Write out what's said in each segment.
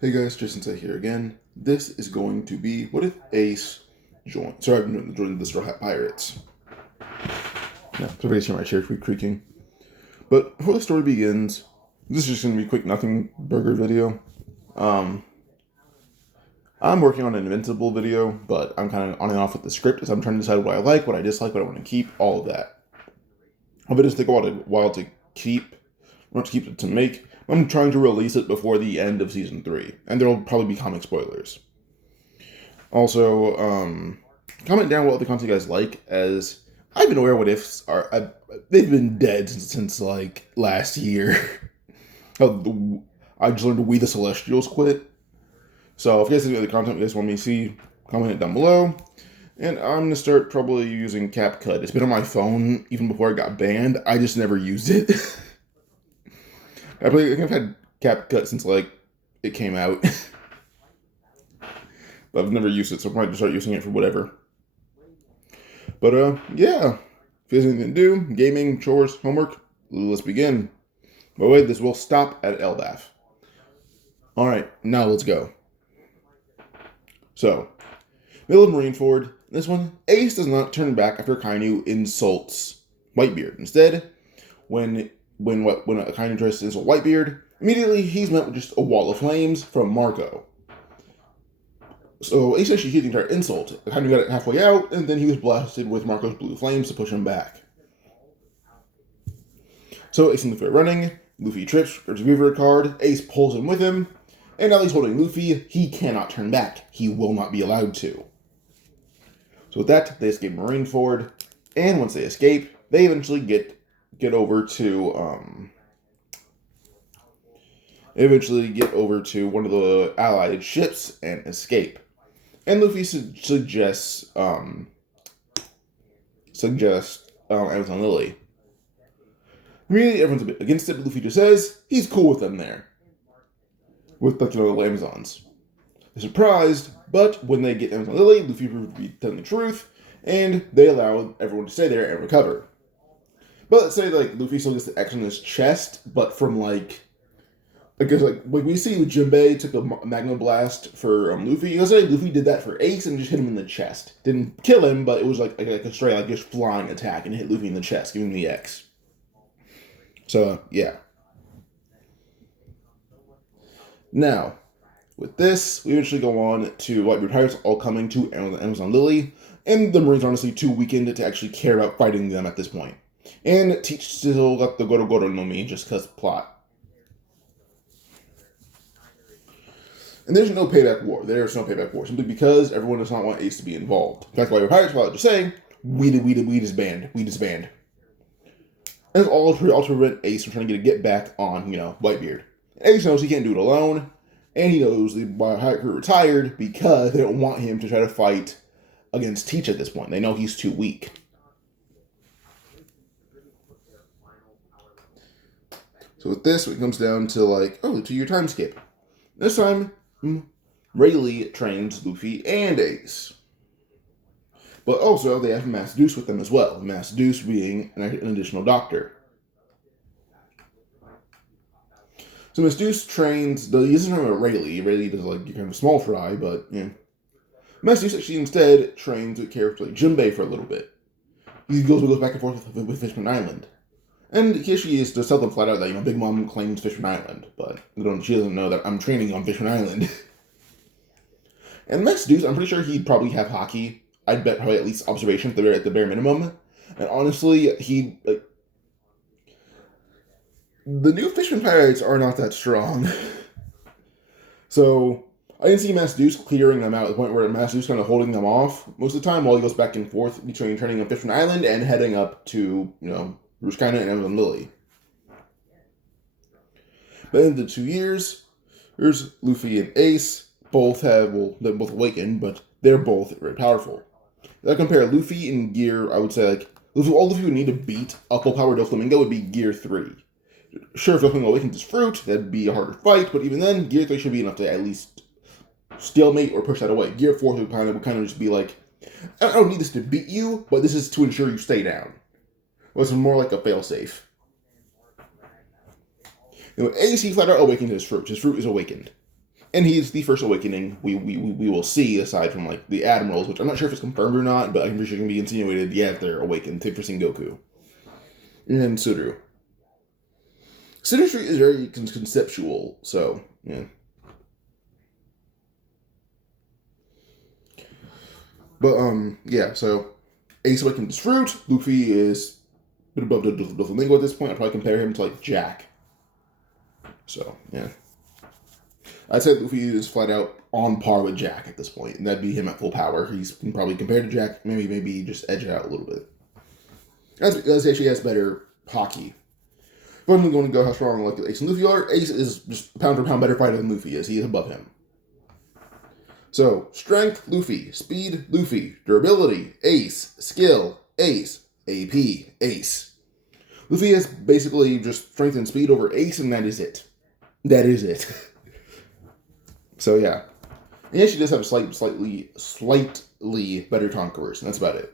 Hey guys, Jay-Sensei here again. This is going to be what if Ace joined the Strawhat Pirates. Yeah, so basically my chair creaking. But before the story begins, this is just going to be a quick nothing burger video. Um, I'm working on an Invincible video, but I'm kind of on and off with the script as I'm trying to decide what I like, what I dislike, what I want to keep, all of that. If it does take a while to keep, not to keep it to make, I'm trying to release it before the end of Season 3, and there will probably be comic spoilers. Also, comment down what other content you guys like, as I've been aware what ifs are. They've been dead since like last year. I just learned We the Celestials quit. So if you guys have any other content you guys want me to see, comment it down below. And I'm going to start probably using CapCut. It's been on my phone even before I got banned. I just never used it. I think I've had CapCut since like it came out. But I've never used it, so I might just start using it for whatever. But yeah. If you have anything to do, gaming, chores, homework, let's begin. By the way, this will stop at LDAF. Alright, now let's go. So, middle of Marineford. This one, Ace does not turn back after Kainu insults Whitebeard. Instead, when Kainu tries to insult Whitebeard, immediately he's met with just a wall of flames from Marco. So Ace actually hit the entire insult. Kainu got it halfway out, and then he was blasted with Marco's blue flames to push him back. So Ace and Luffy are running. Luffy trips, grabs a Reaver card. Ace pulls him with him. And now he's holding Luffy. He cannot turn back. He will not be allowed to. So with that, they escape Marineford. And once they escape, they eventually get over to one of the allied ships and escape. And Luffy suggests Amazon Lily. Immediately, everyone's a bit against it, but Luffy just says he's cool with them there. With, the Amazons. They're surprised, but when they get Amazon Lily, Luffy proves to be telling the truth, and they allow everyone to stay there and recover. But let's say, Luffy still gets the X on his chest, but from, because we see Jinbei took a Magma Blast for Luffy. Let's say Luffy did that for Ace and just hit him in the chest. Didn't kill him, but it was like a straight, just flying attack and hit Luffy in the chest, giving him the X. So, yeah. Now, with this, we eventually go on to Whitebeard Pirates all coming to Amazon Lily, and the Marines are honestly too weakened to actually care about fighting them at this point. And Teach still got the Goro Goro no Mi just because plot. And there's no payback war. There's no payback war, simply because everyone does not want Ace to be involved. In fact, Whitebeard Pirates, while just saying, we disband. And it's all to prevent Ace from trying to get back on, Whitebeard. Ace knows he can't do it alone, and he knows the pirate crew retired because they don't want him to try to fight against Teach at this point. They know he's too weak. So with this, it comes down to the 2-year time skip. This time, Rayleigh trains Luffy and Ace. But also, they have Master Deuce with them as well. Master Deuce being an additional doctor. So Miss Deuce trains, he doesn't remember Rayleigh. Rayleigh does kind of a small fry, but yeah. Miss Deuce actually instead trains with characters like Jinbei for a little bit. He goes back and forth with Fishman Island. And here she is to tell them flat out that, Big Mom claims Fishman Island, but she doesn't know that I'm training on Fishman Island. And Miss Deuce, I'm pretty sure he'd probably have hockey. I'd bet probably at least observation at the bare minimum. And honestly, the new Fishman Pirates are not that strong. So, I didn't see Master Deuce clearing them out at the point where Master Deuce kind of holding them off most of the time while he goes back and forth between training on Fishman Island and heading up to, Rushkina and Amazon Lily. But in the 2 years, there's Luffy and Ace. They're both awakened, but they're both very powerful. If I compare Luffy in gear, I would say, all Luffy would need to beat a full-power Doflamingo would be gear 3. Sure, if Doflamingo awakens his fruit, that'd be a harder fight, but even then, gear 3 should be enough to at least stalemate or push that away. Gear 4 would kind of just be I don't need this to beat you, but this is to ensure you stay down. Well, it's more like a failsafe. Ace, he flat out awakened his fruit. His fruit is awakened. And he's the first awakening we will see, aside from like the admirals, which I'm not sure if it's confirmed or not, but I'm pretty sure it can be insinuated. Yeah, they're awakened. Same for Sengoku and Sudru. Sudru's is very conceptual, so yeah. But yeah. So Ace awakens his fruit. Luffy is a bit above the flamingo at this point. I'd probably compare him to like Jack. So yeah. I'd say Luffy is flat out on par with Jack at this point, and that'd be him at full power. He's probably compared to Jack, maybe just edge it out a little bit. That's because he actually has better hockey. If I'm going to go how strong like Ace and Luffy are, Ace is just pound for pound better fighter than Luffy is. He is above him. So, strength, Luffy. Speed, Luffy. Durability, Ace. Skill, Ace. AP, Ace. Luffy has basically just strength and speed over Ace, and that is it. That is it. So yeah, and she does have slightly better conquerors, and that's about it.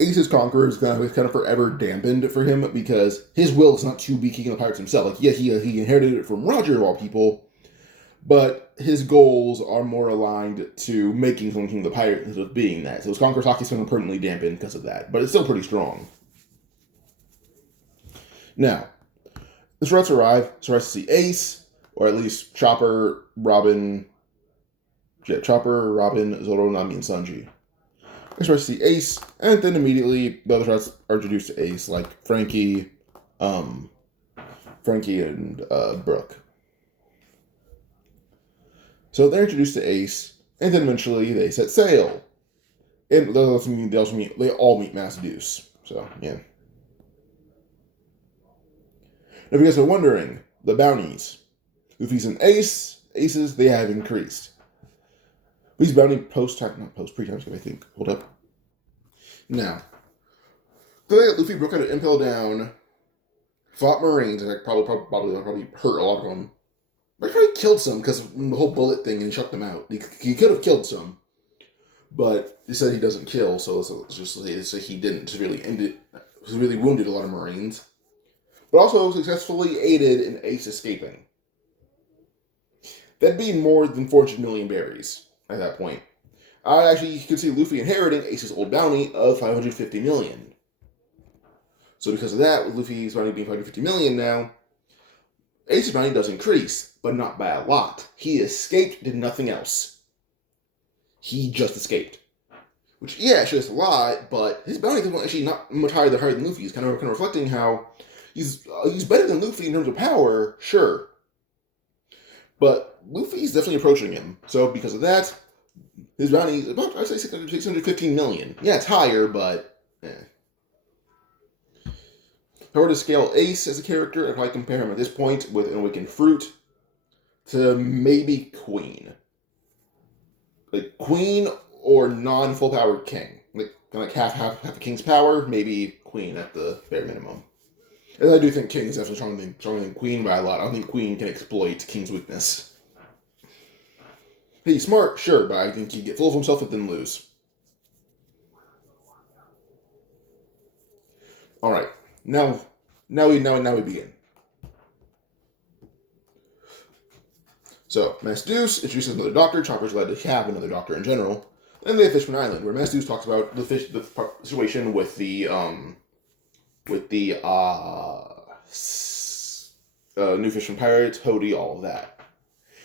Ace's conqueror is kind of forever dampened for him because his will is not to be king of the pirates himself. Like, yeah, he inherited it from Roger of all people, but his goals are more aligned to making someone king of the pirates instead of being that. So his conqueror's hockey is kind of permanently dampened because of that, but it's still pretty strong. Now, the Strawhats arrive. Strawhats to see Ace. Or at least Chopper, Robin, Zoro, Nami, and Sanji. We start to see Ace, and then immediately the other Strawhats are introduced to Ace, like Frankie and Brooke. So they're introduced to Ace, and then eventually they set sail. And they all meet Mass Deuce. So, yeah. If you guys are wondering, the bounties. Luffy's an ace. Aces, they have increased. Luffy's bounty pre-time skip, I think. Hold up. Now, the way that Luffy broke out of Impel Down, fought Marines, and probably hurt a lot of them. But he probably killed some because of the whole bullet thing and shut them out. He could have killed some. But he said he doesn't kill, so it's just he didn't severely wounded a lot of Marines. But also successfully aided in Ace escaping. That'd be more than 400 million berries at that point. You could see Luffy inheriting Ace's old bounty of 550 million. So because of that, with Luffy's bounty being 550 million now, Ace's bounty does increase, but not by a lot. He escaped, did nothing else. He just escaped. Which, yeah, sure is a lot, but his bounty is actually not much higher than Luffy's. Kind of reflecting how he's better than Luffy in terms of power, sure. But Luffy's definitely approaching him. So because of that, his bounty is about, I'd say, 615 million. Yeah, it's higher, but If I were to scale Ace as a character, I'd probably compare him at this point with an Awakened Fruit to maybe Queen. Like Queen or non-full powered King. Like half the King's power, maybe Queen at the bare minimum. And I do think King is definitely stronger than Queen by a lot. I don't think Queen can exploit King's weakness. He's smart, sure, but I think he'd get full of himself and then lose. Alright, now we begin. So, Mass Deuce introduces another doctor. Chopper's glad to have another doctor in general. Then they have Fishman Island, where Mass Deuce talks about the situation with the new Fishman Pirates, Hody, all of that.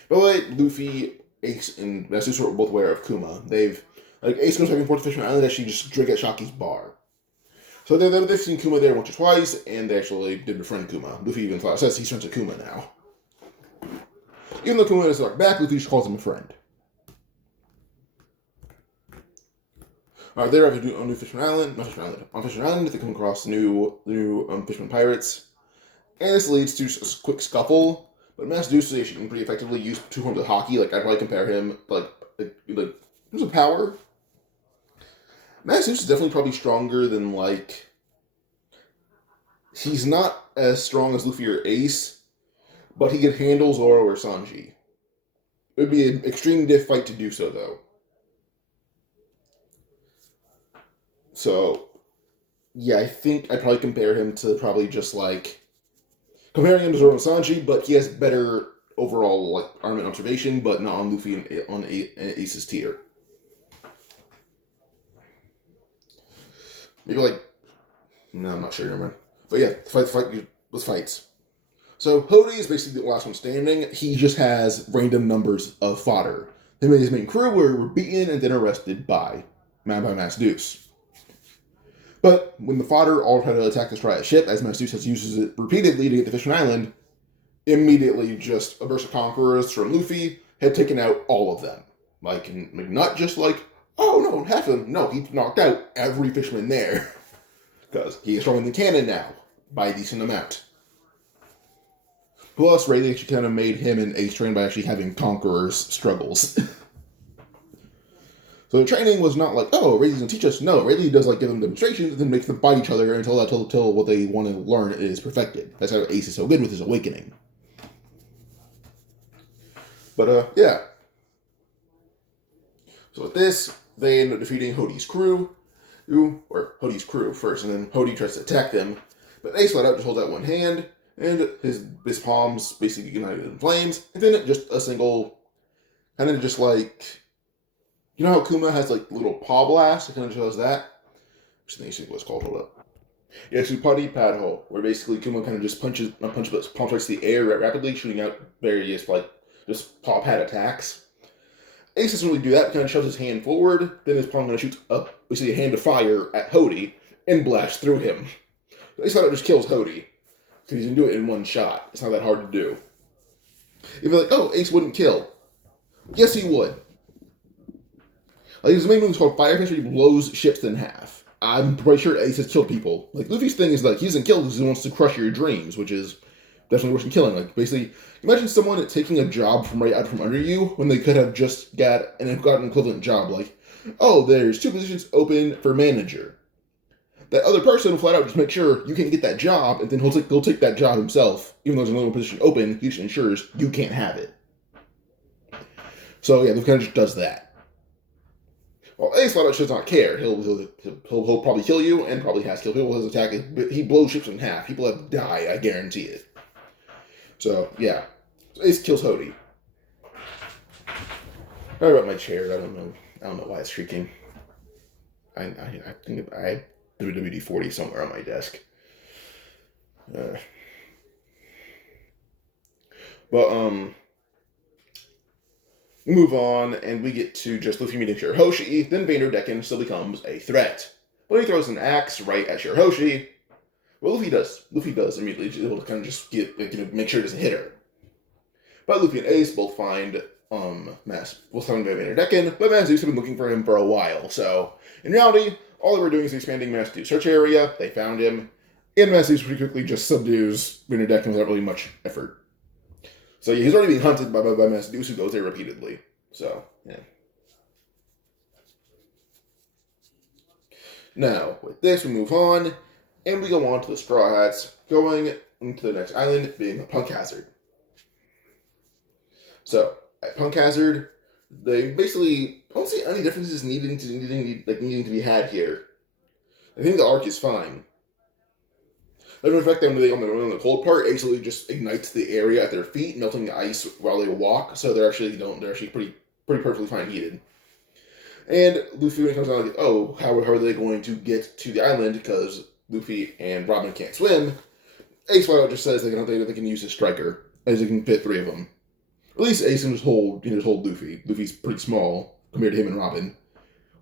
By the way, Luffy, Ace, and Mass Deuce are both aware of Kuma. Ace goes back and forth to Fishman Island, actually just drink at Shaki's bar. So they've seen Kuma there once or twice, and they actually did befriend Kuma. Luffy even says he's friends with Kuma now. Even though Kuma doesn't talk back, Luffy just calls him a friend. They arrive on New Fishman Island. On Fishman Island, they come across new Fishman Pirates. And this leads to a quick scuffle. But Mass Deuce actually can pretty effectively use two forms of hockey. I'd probably compare him, in terms of power. Mass Deuce is definitely probably stronger than, he's not as strong as Luffy or Ace, but he can handle Zoro or Sanji. It would be an extreme diff fight to do so, though. So, yeah, I think I'd probably compare him to comparing him to Zoro and Sanji, but he has better overall like armament observation, but not on Luffy and on Ace's tier. Maybe like, no, I'm not sure. Never mind. But yeah, let's fights. So Hody is basically the last one standing. He just has random numbers of fodder. Him and his main crew were beaten and then arrested by Mass Deuce. But when the fodder all try to attack the Strawhat ship, as Mass Deuce uses it repeatedly to get to Fishman Island, immediately just a burst of conquerors from Luffy had taken out all of them. Like not just like, oh no, half of them. No, he knocked out every fisherman there. Because he is stronger than cannon now, by a decent amount. Plus, Rayleigh actually kind of made him an Ace train by actually having conquerors struggles. So the training was not like, oh, Rayleigh's going to teach us. No, Rayleigh does like give them demonstrations and then makes them fight each other until what they want to learn is perfected. That's how Ace is so good with his awakening. But, yeah. So with this, they end up defeating Hody's crew. Or Hody's crew first, and then Hody tries to attack them. But Ace flat out just holds out one hand, and his palms basically ignited in flames, and then just a single, kind of just like, you know how Kuma has like little paw blast? It kind of shows that. Which I think what's called, hold up. Yeah, Supati Padho, where basically Kuma kind of just punches palm strikes the air rapidly, shooting out various like just paw pad attacks. Ace doesn't really do that, kind of shoves his hand forward, then his palm kind of shoots up, basically a hand of fire at Hody, and blasts through him. Ace flat out just kills Hody, because he can do it in one shot. It's not that hard to do. If you're like, oh, Ace wouldn't kill. Yes, he would. Like, his main move is called Fire Fist, where he blows ships in half. I'm pretty sure Ace has killed people. Like, Luffy's thing is, like, he doesn't kill because he wants to crush your dreams, which is definitely worse than killing. Like, basically, imagine someone taking a job from right out from under you when they could have just got an equivalent job. Like, oh, there's 2 positions open for manager. That other person will flat out just make sure you can't get that job, and then he'll take that job himself. Even though there's another position open, he just ensures you can't have it. So yeah, Luffy kind of just does that. Well, Ace flat out does not care. He'll probably kill you, and probably has killed people with his attack. He blows ships in half. People have died, I guarantee it. So, yeah. So Ace kills Hody. Sorry about my chair. I don't know why it's creaking. I think I have WD-40 somewhere on my desk. We move on, and we get to just Luffy meeting Shirahoshi. Then Vanderdecken still becomes a threat. But he throws an axe right at Shirahoshi. Well, Luffy does immediately, able to kind of just make sure it doesn't hit her. But Luffy and Ace both find Vanderdecken, but Mass Deuce have been looking for him for a while. So, in reality, all they were doing is expanding Mass Deuce's search area. They found him, and Mass Deuce pretty quickly just subdues Vanderdecken without really much effort. So yeah, he's already being hunted by Mass Deuce, who goes there repeatedly. So, yeah. Now, with this, we move on, and we go on to the Strawhats, going into the next island, being Punk Hazard. So, at Punk Hazard, they basically, I don't see any differences needing to be had here. I think the arc is fine. In fact, on the cold part, actually just ignites the area at their feet, melting the ice while they walk. So they're actually pretty perfectly fine heated. And Luffy, when it comes down, like, oh, how are they going to get to the island? Because Luffy and Robin can't swim. Ace flat out just says they can use his striker, as they can fit 3 of them. At least Ace can just hold Luffy. Luffy's pretty small compared to him and Robin.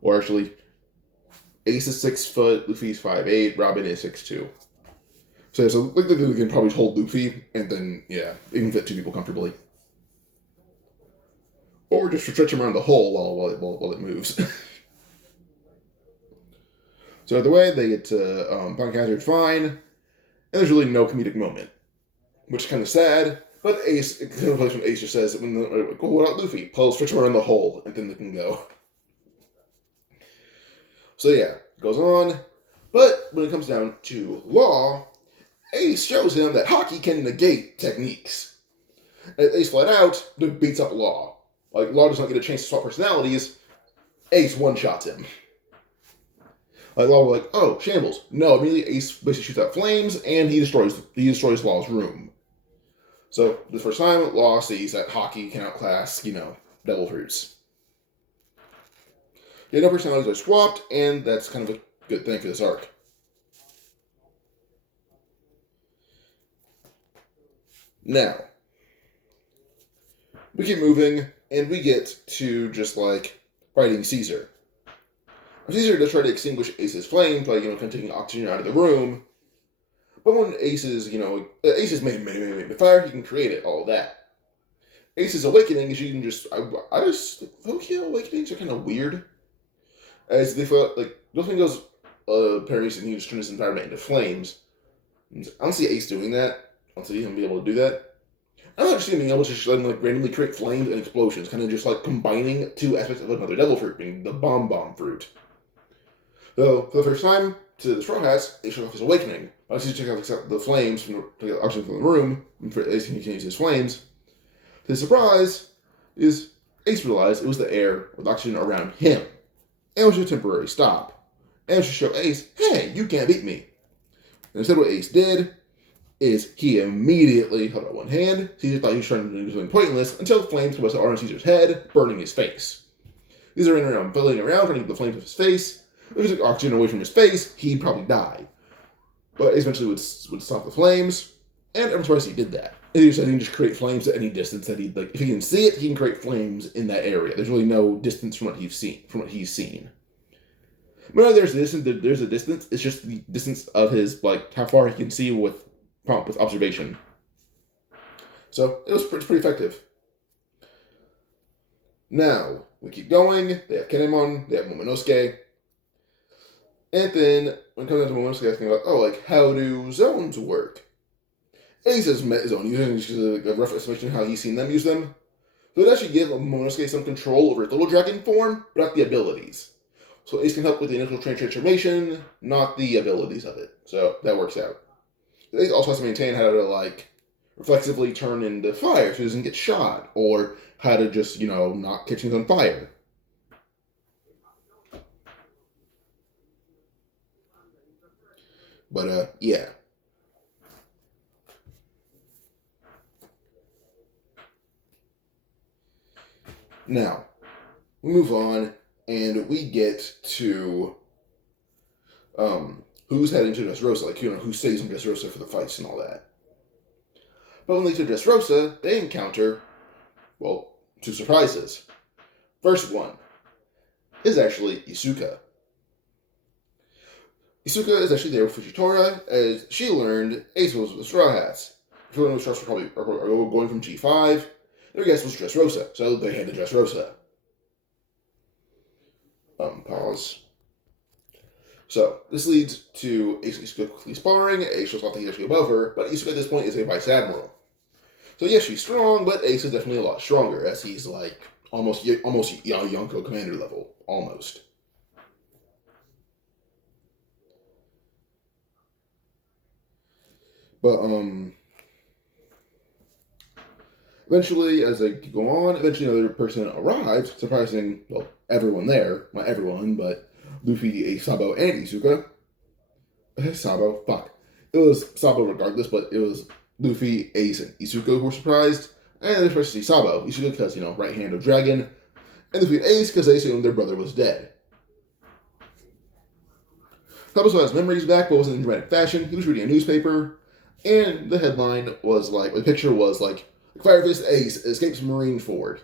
Or actually, Ace is 6 foot, Luffy's 5'8", Robin is 6'2". So they can probably hold Luffy, and then, yeah, it can fit 2 people comfortably. Or just stretch him around the hole while it moves. So either way, they get to Punk Hazard fine, and there's really no comedic moment. Which is kind of sad, but Ace, it's kind of a place when Ace just says, what about Luffy? Pull, stretch him around the hole, and then they can go. So yeah, it goes on, but when it comes down to Law, Ace shows him that hockey can negate techniques. Ace flat out beats up Law. Like, Law does not get a chance to swap personalities. Ace one-shots him. Like, Law was like, oh, shambles. No, immediately Ace basically shoots out flames, and he destroys Law's room. So the first time, Law sees that hockey can outclass, devil fruits. Yeah, no personalities are swapped, and that's kind of a good thing for this arc. Now, we keep moving, and we get to just like fighting Caesar. Caesar does try to extinguish Ace's flames by, kind of taking oxygen out of the room. But when Ace's made fire, he can create it, all of that. Ace's awakening is you can just, I just, Loki awakenings are kind of weird. As they feel like, nothing goes, Paris and he just turns his environment into flames. I don't see Ace doing that. I don't see him being able to do that. I don't understand being able to just randomly create flames and explosions, kind of just like combining two aspects of another devil fruit, being the bomb fruit. So, for the first time, to the Strawhats, Ace shows off his awakening. As he checks out the flames to get oxygen from the room, and for Ace can use his flames. To his surprise, Ace realized it was the air with oxygen around him. And it was just a temporary stop. And it should show Ace, hey, you can't beat me. And instead what Ace did is he immediately held out one hand. Caesar thought he was trying to do something pointless until the flames combusted on Caesar's head, burning his face. Caesar ran around, filling around, trying to keep the flames off his face. If he took oxygen away from his face, he'd probably die. But Ace eventually would stop the flames, and I'm surprised he did that. He said he can just create flames at any distance that he'd like. If he can see it, he can create flames in that area. There's really no distance from what he's seen. But now there's a distance. It's just the distance of his how far he can see with observation. So it was pretty effective. Now we keep going. They have Kinemon. They have Momonosuke. And then when it comes down to Momonosuke asking about, how do zones work? Ace has met his own users, and a rough estimation of how he's seen them use them. So it actually gives Momonosuke some control over his little dragon form, but not the abilities. So Ace can help with the initial transformation, not the abilities of it. So that works out. Ace also has to maintain how to, reflexively turn into fire so he doesn't get shot, or how to just, not catch things on fire. But, yeah. Now, we move on, and we get to, who's heading to Dressrosa, who stays in Dressrosa for the fights and all that. But when they get to Dressrosa, they encounter, two surprises. First one is actually Isuka. Isuka is actually there with Fujitora, as she learned Ace was with the Strawhats. If you know, the Strawhats are going from G5, their guess was Dressrosa, so they had to Dressrosa. Pause. So, this leads to Ace and Isuka quickly sparring. Ace shows off that he's actually above her, but Isuka at this point is a Vice Admiral. So, yes, she's strong, but Ace is definitely a lot stronger, as he's almost Yonko commander level. Almost. But, eventually, as they go on, another person arrives, surprising, everyone there. Not everyone, but Luffy, Sabo, and Isuka. Sabo, fuck. It was Sabo regardless, but it was Luffy, Ace, and Isuka who were surprised. And they're supposed to see Sabo. Isuka because, right hand of dragon. And Luffy and Ace because they assumed their brother was dead. Sabo still has memories back, but wasn't in dramatic fashion. He was reading a newspaper. And the headline was the picture was Fire-faced Ace escapes Marineford.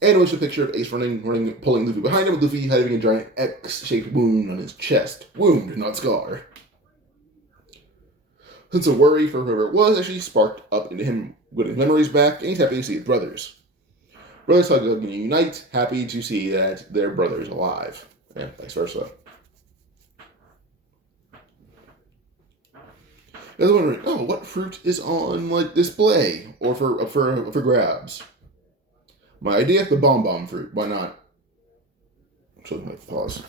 And it was a picture of Ace running, pulling Luffy behind him, with Luffy having a giant X-shaped wound on his chest. Wound, not scar. Since a worry for whoever it was actually sparked up into him getting his memories back, and he's happy to see his brothers. Brothers hug and unite, happy to see that their brother is alive. And vice versa. I was wondering, what fruit is on display or for grabs? My idea: the bomb fruit. Why not? So pause.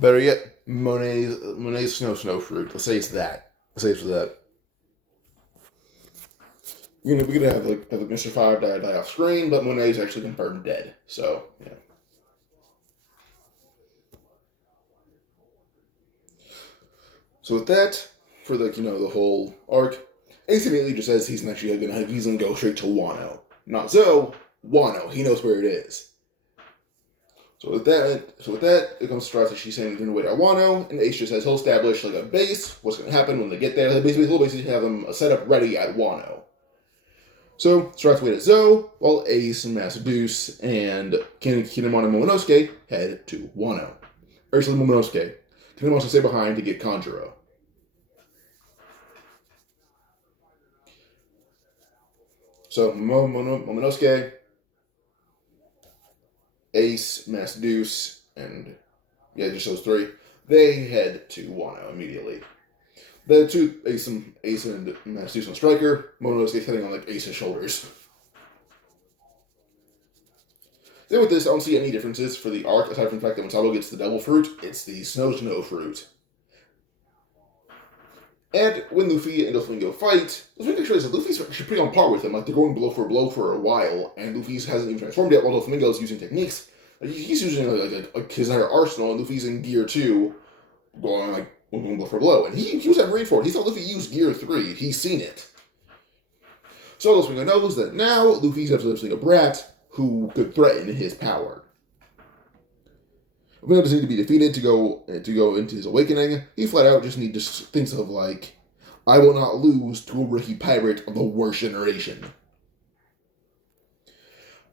Better yet, Monet's snow fruit. Let's say it's that. Let's say it's for that. We're gonna have Mr. 5 die off screen, but Monet's actually confirmed dead. So yeah. So with that, for the whole arc, Ace immediately just says he's gonna go straight to Wano. Not Zo, Wano. He knows where it is. So with that, it comes to Strawhats. She's saying they're gonna wait at Wano, and Ace just says he'll establish like a base. What's gonna happen when they get there? He'll basically have them set up ready at Wano. So Strawhats wait at Zo, while Ace and Master Deuce and Kinemon and Momonosuke head to Wano. Actually, Momonosuke. Kinemon wants to stay behind to get Kanjuro. So Momonosuke, Ace, Master Deuce, and just those three. They head to Wano immediately. The two Ace and Master Deuce on Striker. Momonosuke heading on like Ace's shoulders. Then with this, I don't see any differences for the arc aside from the fact that when Sabo gets the Devil Fruit, it's the Snow Fruit. And when Luffy and Doflamingo fight, Luffy's actually pretty on par with him. Like, they're going blow for a while, and Luffy hasn't even transformed yet, while Doflamingo's using techniques. Like, he's using like his entire arsenal, and Luffy's in Gear 2, going blow for blow. And he was having read for it. He thought Luffy used Gear 3. He's seen it. So Doflamingo knows that now Luffy's absolutely a brat who could threaten his power. Doflamingo doesn't need to be defeated to go into his awakening. He flat out just thinks of like, I will not lose to a rookie pirate of the worst generation.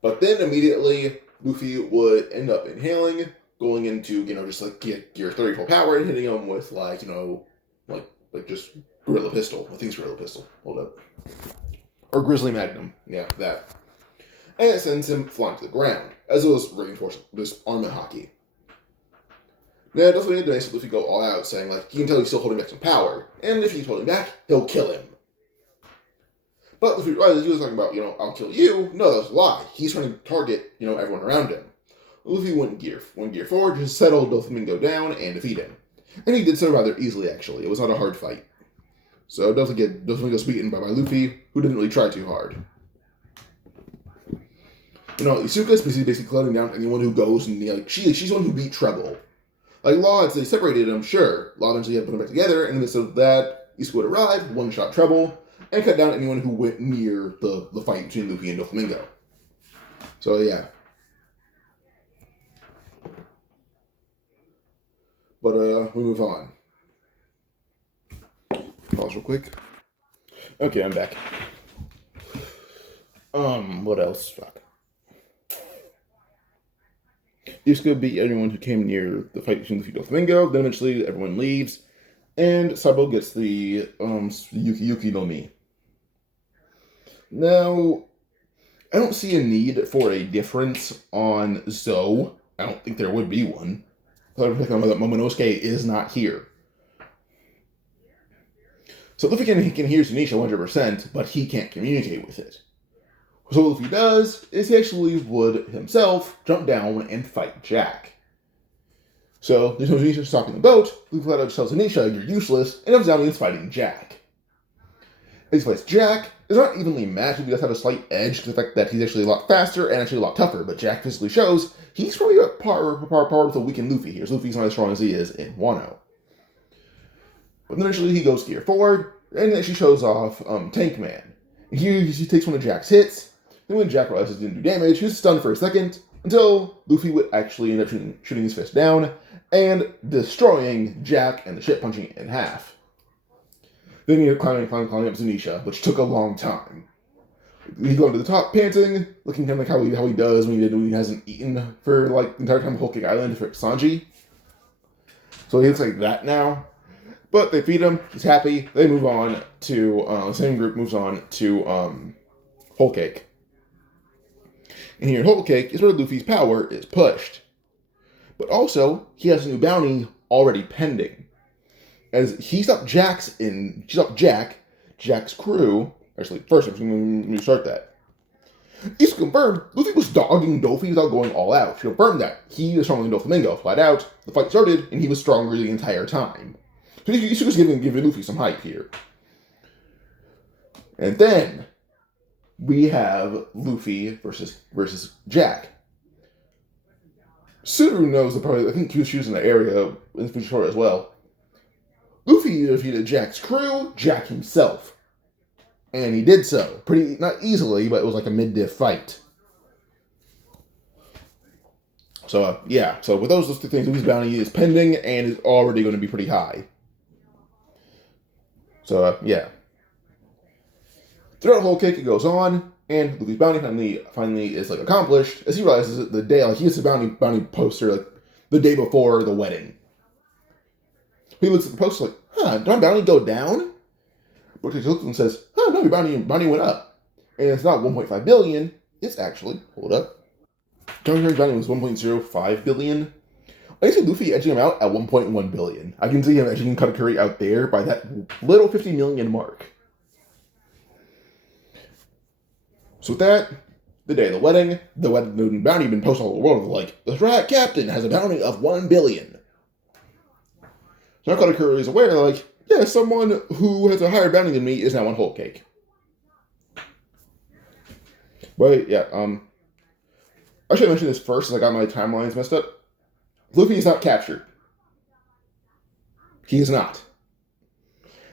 But then immediately Luffy would end up inhaling, going into just like Gear 30 full power and hitting him with like just Gorilla Pistol. I think it's Gorilla Pistol. Hold up. Or Grizzly Magnum. Yeah, that. And it sends him flying to the ground, as well as reinforce this armament hockey. Now, it doesn't need to make Luffy go all out, saying, like, he can tell he's still holding back some power, and if he's holding back, he'll kill him. But Luffy, as he was talking about, I'll kill you, no, that's a lie. He's trying to target, everyone around him. Luffy went Gear 4, just settled Doflamingo down and defeat him. And he did so rather easily, actually. It was not a hard fight. So, Doflamingo's beaten by Luffy, who didn't really try too hard. Isuka's basically closing down anyone who goes and, she's the one who beat Treble. Like, Law, they separated them, sure. Law eventually had to put them back together, and in the midst of that, Isuka would arrive, one-shot Treble, and cut down anyone who went near the fight between Luffy and Doflamingo. So, yeah. But, we move on. Pause real quick. Okay, I'm back. What else? Fuck. Isuka beat everyone who came near the fight between Luffy and Doflamingo. Then eventually everyone leaves, and Sabo gets the Yuki no Mi. Now, I don't see a need for a difference on Zo. I don't think there would be one. That Momonosuke is not here. So Luffy can hear Zunisha 100%, but he can't communicate with it. So what Luffy does is he actually would himself jump down and fight Jack. So there's no Zunisha stopping the boat. Luffy flat out tells Zunisha, you're useless, and comes down and is fighting Jack. As he fights Jack, it's not evenly matched. He does have a slight edge to the fact that he's actually a lot faster and actually a lot tougher, but Jack physically shows he's probably a par with a weakened Luffy here, so Luffy's not as strong as he is in Wano. But then eventually he goes Gear forward, and then she shows off Tank Man. He takes one of Jack's hits. Then when Jack realizes he didn't do damage, he was stunned for a second, until Luffy would actually end up shooting his fist down, and destroying Jack and the ship, punching it in half. Then he ended up climbing up Zunisha, which took a long time. He goes to the top, panting, looking kind of like how he does when he hasn't eaten for like the entire time of Whole Cake Island for Sanji. So he looks like that now. But they feed him, he's happy, they move on to, the same group moves on to Whole Cake. And here in Whole Cake is where Luffy's power is pushed. But also, he has a new bounty already pending. As he stopped Jack's crew. Actually, first, I'm going to start that. It's confirmed Luffy was dogging Doffy without going all out. She confirmed that. He was stronger than Doflamingo, flat out. The fight started, and he was stronger the entire time. So he's just giving Luffy some hype here. And then we have Luffy versus Jack. Suru knows I think he was in the area in the future as well. Luffy defeated Jack's crew, Jack himself. And he did so. Pretty, not easily, but it was like a mid-diff fight. So, yeah. So, with those two things, Luffy's bounty is pending and is already going to be pretty high. So, yeah. Throughout Whole Cake, it goes on, and Luffy's bounty finally is, like, accomplished, as he realizes that the day, like, he gets the bounty poster, like, the day before the wedding. He looks at the poster like, did my bounty go down? Brooks looks and says, no, your bounty went up. And it's not 1.5 billion, it's actually, hold up. Johnny Harry's bounty was 1.05 billion. I see Luffy edging him out at 1.1 billion. I can see him edging Katakuri out there by that little 50 million mark. So with that, the day of the wedding bounty had been posted all over the world, like, the Strawhat captain has a bounty of 1 billion. So now Katakuri is aware, like, yeah, someone who has a higher bounty than me is now on Whole Cake. But, yeah, I should mention this first, as I got my timelines messed up. Luffy is not captured. He is not.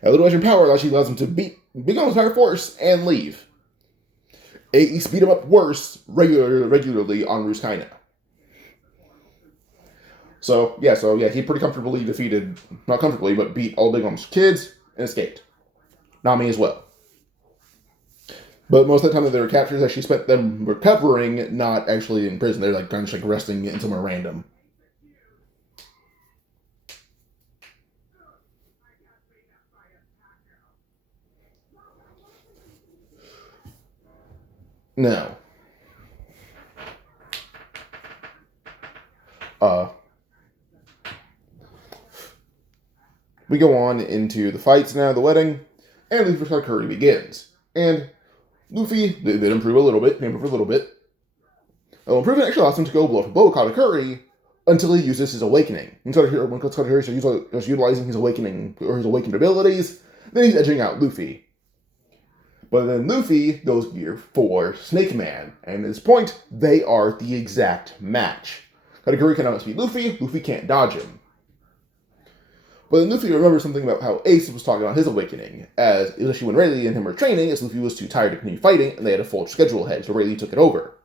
A little extra power actually allows him to beat on his entire force and leave. He beat him up worse regularly on Ruskaina. So yeah, he pretty comfortably defeated, not comfortably, but beat all Big Mom's kids and escaped. Nami as well. But most of the time that they were captured, actually spent them recovering, not actually in prison. They're like kind of like resting in somewhere random. Now, we go on into the fights now, the wedding, and Luffy vs. Katakuri begins. And Luffy did improve a little bit. Improvement actually allows him to go blow Katakuri until he uses his awakening. When Katakuri starts utilizing his awakening or his awakened abilities, then he's edging out Luffy. But then Luffy goes gear for Snake Man, and at this point, they are the exact match. Katakuri can outspeed Luffy, Luffy can't dodge him. But then Luffy remembers something about how Ace was talking about his awakening, as it was actually when Rayleigh and him were training, as Luffy was too tired to continue fighting, and they had a full schedule ahead, so Rayleigh took it over.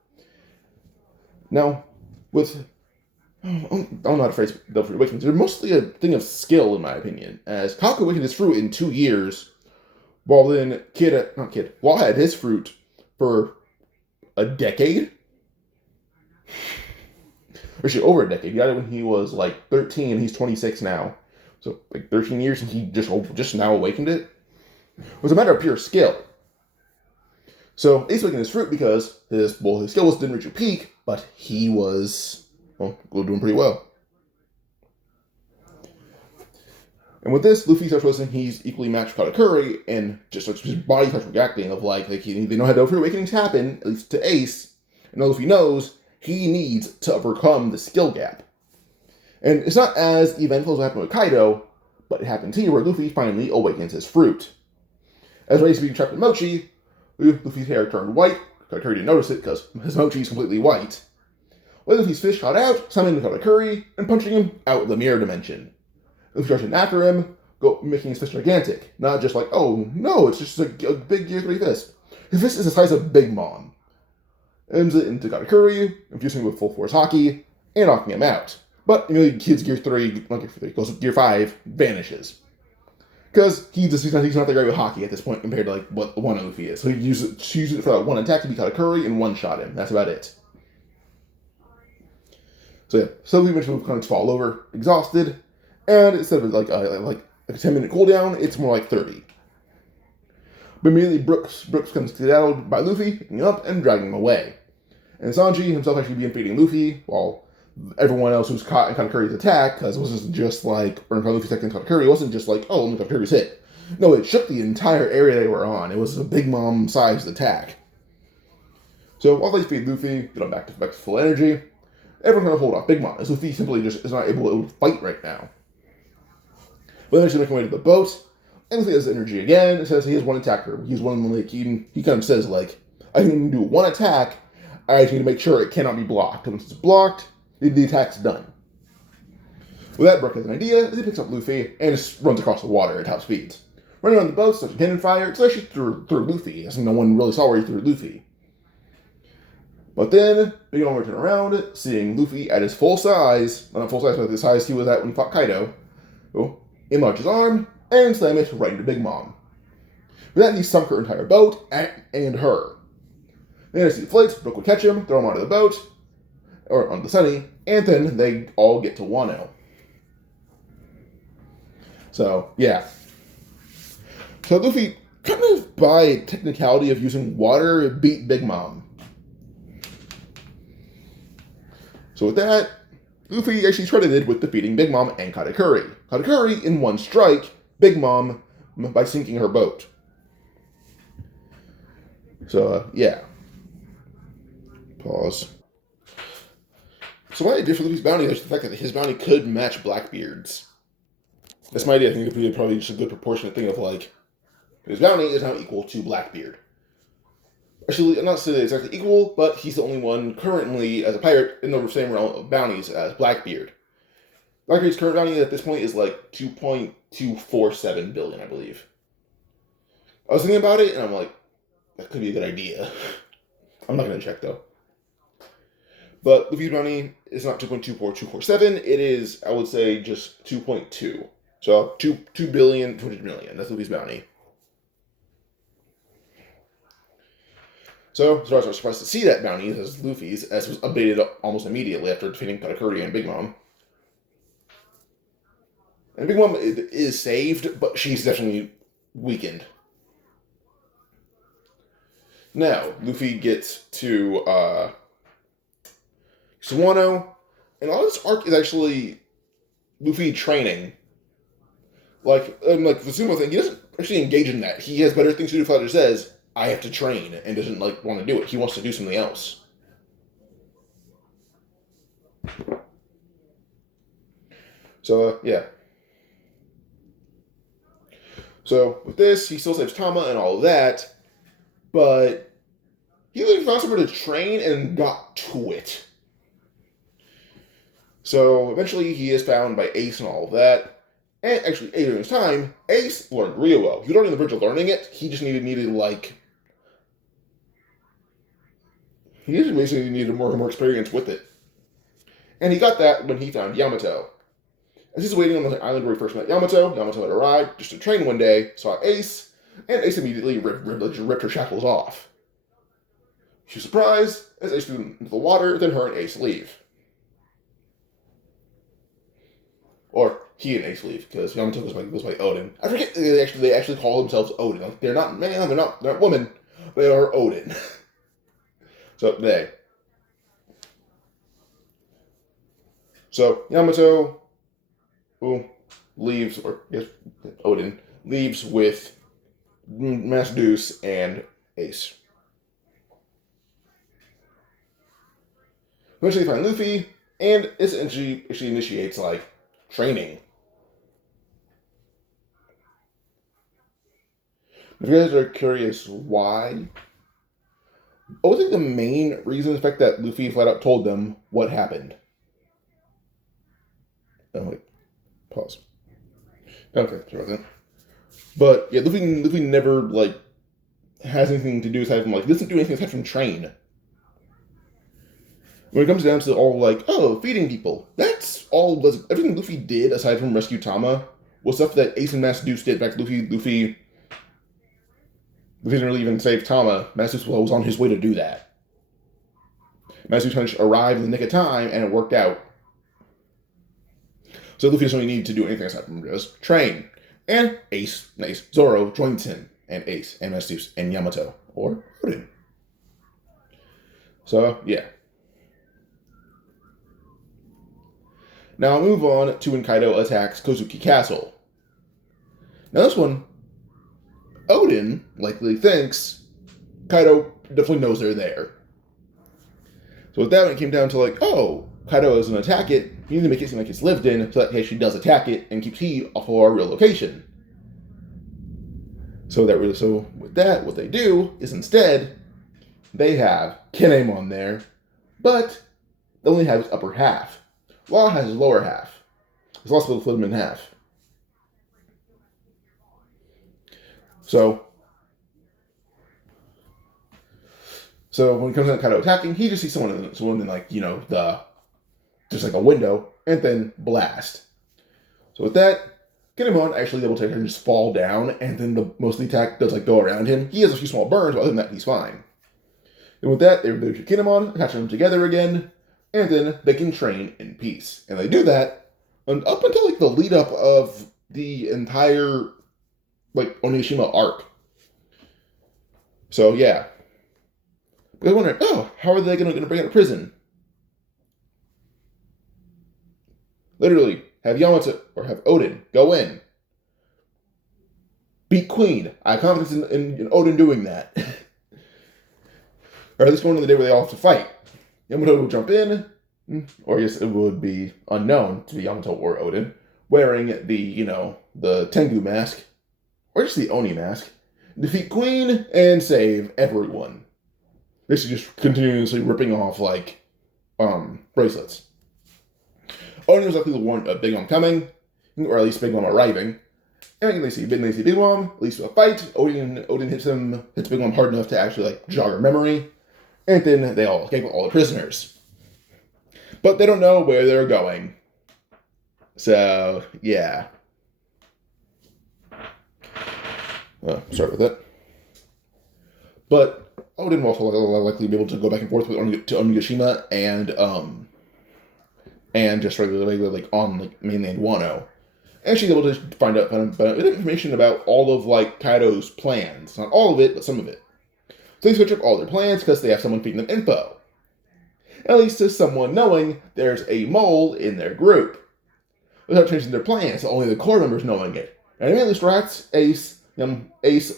Now, I'm not afraid to delve for awakenings. They're mostly a thing of skill, in my opinion, as Kaku awakened his fruit in 2 years, while then Law had his fruit for a decade? Actually, over a decade. He got it when he was like 13, and he's 26 now. So, like 13 years, and he just now awakened it. It was a matter of pure skill. So, Ace awakened his fruit because his skill didn't reach a peak, but he was, doing pretty well. And with this, Luffy starts realizing he's equally matched with Katakuri, and just like his body starts reacting of like they know how free awakenings happen, at least to Ace, and Luffy knows he needs to overcome the skill gap. And it's not as eventful as what happened with Kaido, but it happens here where Luffy finally awakens his fruit. As Ray's being trapped in Mochi, Luffy's hair turned white. Katakuri didn't notice it because his Mochi is completely white. When Luffy's fish shot out, summoning Katakuri and punching him out of the mirror dimension. Luffy charging after him, making his fist gigantic. Not just like, oh no, it's just a big Gear 3 fist. His fist is the size of Big Mom. Aims it into Katakuri, infusing him with full force hockey, and knocking him out. But immediately, kid's Gear 3, not Gear 3, goes to Gear 5, vanishes. Because he's not that great with hockey at this point compared to like what one Luffy is. So he uses it for that one attack to beat Katakuri and one-shot him. That's about it. So yeah, so Luffy eventually kind of fall over, exhausted, and instead of like a 10-minute cooldown, it's more like 30. But immediately Brooks comes skedaddled by Luffy, picking him up and dragging him away. And Sanji himself actually began feeding Luffy, while everyone else who's caught in Katakuri's attack, because it wasn't just like, or Luffy's attacking Katakuri, it wasn't just like, oh, Katakuri's hit. No, it shook the entire area they were on. It was a Big Mom-sized attack. So while they feed Luffy, get him back to full energy, everyone's going to hold off Big Mom, as Luffy simply just is not able to fight right now. But eventually make his way to the boat, and Luffy has energy again, and says he has one attacker. He's one of them, like, he kind of says, like, I can do one attack, I just need to make sure it cannot be blocked. And once it's blocked, the attack's done. With that, Brook has an idea, as he picks up Luffy, and just runs across the water at top speeds. running on the boat, starting cannon fire, especially through Luffy, as no one really saw where he threw Luffy. But then, Big Mom returned around, seeing Luffy at his full size, not full size, but the size he was at when he fought Kaido, enlarge his arm, and slam it right into Big Mom. With that, he sunk her entire boat, and her. Then as he deflates, Brook will catch him, throw him onto the boat, or onto the Sunny, and then they all get to Wano. So, yeah. So Luffy, kind of by technicality of using water, beat Big Mom. So with that, Luffy actually credited with defeating Big Mom and Katakuri. Katakuri in one strike, Big Mom by sinking her boat. So, yeah. Pause. So what I did for Luffy's bounty is the fact that his bounty could match Blackbeard's. That's my idea. I think it would be probably just a good proportionate thing of like, his bounty is now equal to Blackbeard. Actually, I'm not saying they're exactly equal, but he's the only one currently as a pirate in the same realm of bounties as Blackbeard. Blackbeard's current bounty at this point is like 2.247 billion, I believe. I was thinking about it, and I'm like, that could be a good idea. I'm not going to check, though. But Luffy's bounty is not 2.24247. It is, I would say, just 2.2. So, 2 billion, 200 million. That's Luffy's bounty. So, Zoroark was surprised to see that bounty as Luffy's, as was updated almost immediately after defeating Katakuri and Big Mom. And Big Mom is saved, but she's definitely weakened. Now, Luffy gets to Wano, and a lot of this arc is actually Luffy training. Like the sumo thing, he doesn't actually engage in that. He has better things to do. Father says, I have to train, and doesn't want to do it. He wants to do something else. So, yeah. So, with this, he still saves Tama and all of that, but he literally found somewhere to train and got to it. So, eventually, he is found by Ace and all of that. And actually, during his time, Ace learned Ryuo. He was already on the verge of learning it. He just needed more experience with it. And he got that when he found Yamato. As he's waiting on the island where he first met Yamato had arrived just to train one day, saw Ace, and Ace immediately ripped her shackles off. She was surprised as Ace threw into the water, then her and Ace leave. Or he and Ace leave, because Yamato goes by Odin. I forget they actually call themselves Odin. Like, they're not man, they're not woman, they are Odin. So they. So Yamato leaves, or yes, Odin leaves with Master Deuce and Ace. Eventually they find Luffy, and she initiates training. If you guys are curious why, I would think the main reason is the fact that Luffy flat out told them what happened. Pause. Okay, sorry about that. But yeah, Luffy never has anything to do aside from doesn't do anything aside from train. When it comes down to all feeding people, that's all everything Luffy did aside from rescue Tama was stuff that Ace and Master Deuce did. In fact, Luffy didn't really even save Tama. Master Deuce was on his way to do that. Master Deuce arrived in the nick of time, and it worked out. So Luffy doesn't really need to do anything aside from just train. And Zoro joins him, and Ace, and Master Deuce, and Yamato, or Odin. So, yeah. Now I'll move on to when Kaido attacks Kozuki Castle. Now this one, Odin likely thinks Kaido definitely knows they're there. So with that, when it came down to Kaido is going to attack it, you need to make it seem like it's lived in, so that he actually does attack it and keeps heat off of our real location. So with that, what they do is instead, they have Kinemon there, but they only have his upper half. Law has his lower half. It's also split him in half. So when it comes to Kaido attacking, he just sees someone in like, just like a window, and then blast. So with that, Kinemon actually able to just fall down, and then most of the attack does like go around him. He has a few small burns, but other than that, he's fine. And with that, they reach Kinemon, attach them together again, and then they can train in peace. And they do that up until like the lead up of the entire like Onigashima arc. So yeah. But I wonder, how are they going to bring out of prison? Literally, have Yamato or have Odin go in, beat Queen. I have confidence in Odin doing that. Or at least going to the day where they all have to fight. Yamato will jump in, or I guess it would be unknown to be Yamato or Odin, wearing the Tengu mask, or just the Oni mask, defeat Queen and save everyone. This is just continuously ripping off like bracelets. Odin was likely the one Big Mom coming, or at least Big Mom arriving. And they see Big Mom, leads to a fight. Odin hits Big Mom hard enough to actually like jog her memory. And then they all escape with all the prisoners. But they don't know where they're going. So, yeah. Sorry with that. But Odin will also likely be able to go back and forth to Onigashima and just regularly like on like mainland Wano. And she's able to find out information about all of like Kaido's plans. Not all of it, but some of it. So they switch up all their plans because they have someone feeding them info. At least to someone knowing there's a mole in their group. Without changing their plans, only the core members knowing it. And immediately Strawhats, Ace,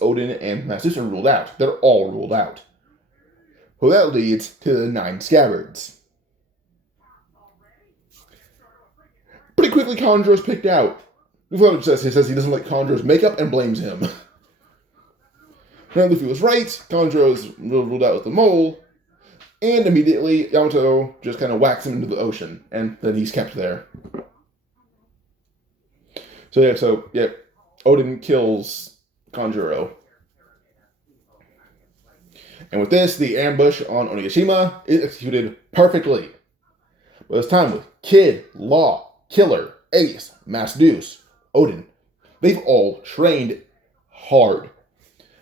Odin, and Master are ruled out. They're all ruled out. So that leads to the 9 scabbards. Pretty quickly, Kanjuro's picked out. Luffy says he doesn't like Kanjuro's makeup and blames him. Now Luffy was right. Kanjuro's ruled out with the mole. And immediately, Yamato just kind of whacks him into the ocean. And then he's kept there. So Odin kills Kanjuro. And with this, the ambush on Onigashima is executed perfectly. But it's time with Kid, Law, Killer, Ace, Mass Deuce, Odin. They've all trained hard.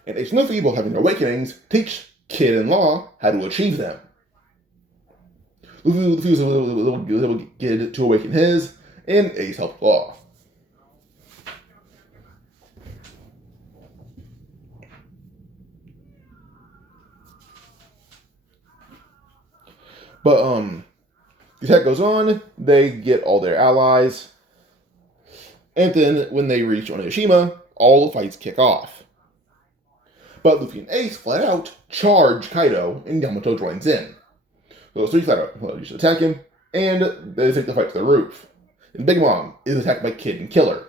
And Ace and Luffy, both having awakenings, teach Kid and Law how to achieve them. Luffy was able to get to awaken his, and Ace helped Law. But the attack goes on, they get all their allies, and then when they reach Onigashima, all the fights kick off. But Luffy and Ace flat out charge Kaido, and Yamato joins in. So those 3 flat out used to attack him, and they take the fight to the roof. And Big Mom is attacked by Kid and Killer.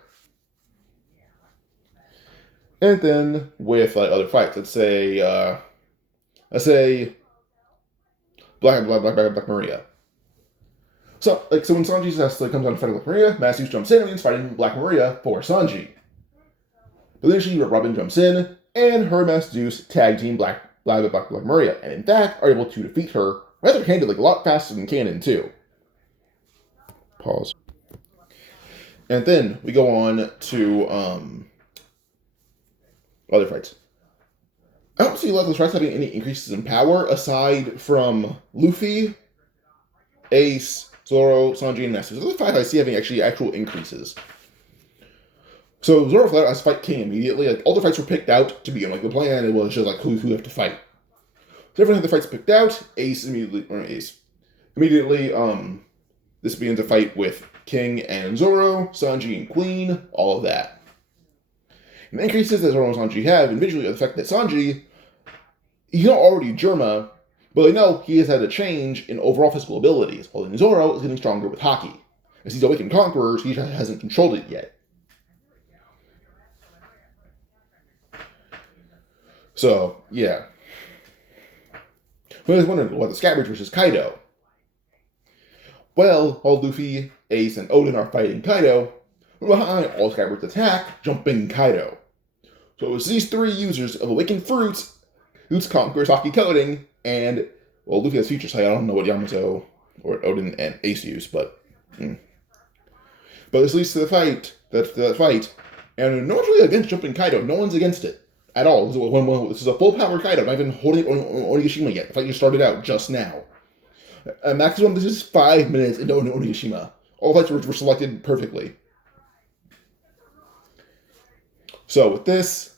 And then with other fights, let's say Black Maria. So when Sanji comes on fighting Black Maria, Matthews jumps in and begins fighting Black Maria for Sanji. But then Robin jumps in, and her Master Zeus tag team Black Maria, and in fact are able to defeat her rather handily, a lot faster than Canon too. Pause. And then we go on to other fights. I don't see a lot of those fights having any increases in power aside from Luffy, Ace, Zoro, Sanji, and Master. Those 5 I see having actual increases. So Zoro flat out has to fight King immediately. Like all the fights were picked out to begin. Like the plan was just like who you have to fight. So everyone had the fights picked out. Ace immediately. This begins a fight with King and Zoro, Sanji and Queen, all of that. And the increases that Zoro and Sanji have individually are the fact that Sanji, he's not already Germa, but they know he has had a change in overall physical abilities, while Zoro is getting stronger with Haki. As he's awakened conquerors, he hasn't controlled it yet. So, yeah. But I was wondering what the Scabbards versus Kaido. Well, while Luffy, Ace, and Odin are fighting Kaido, from behind all Scabbards attack, jumping Kaido. So it's these three users of Awakened Fruits who's conquers Hockey Coding, and, well, Luffy has Future Sight. I don't know what Yamato or Odin and Ace use, but... But this leads to the fight, and no one's really against jumping Kaido. No one's against it at all. This is a full-power Kaido, not even holding Onigashima yet. The fight just started out just now. Maximum, this is 5 minutes into Onigashima. All fights were selected perfectly. So with this,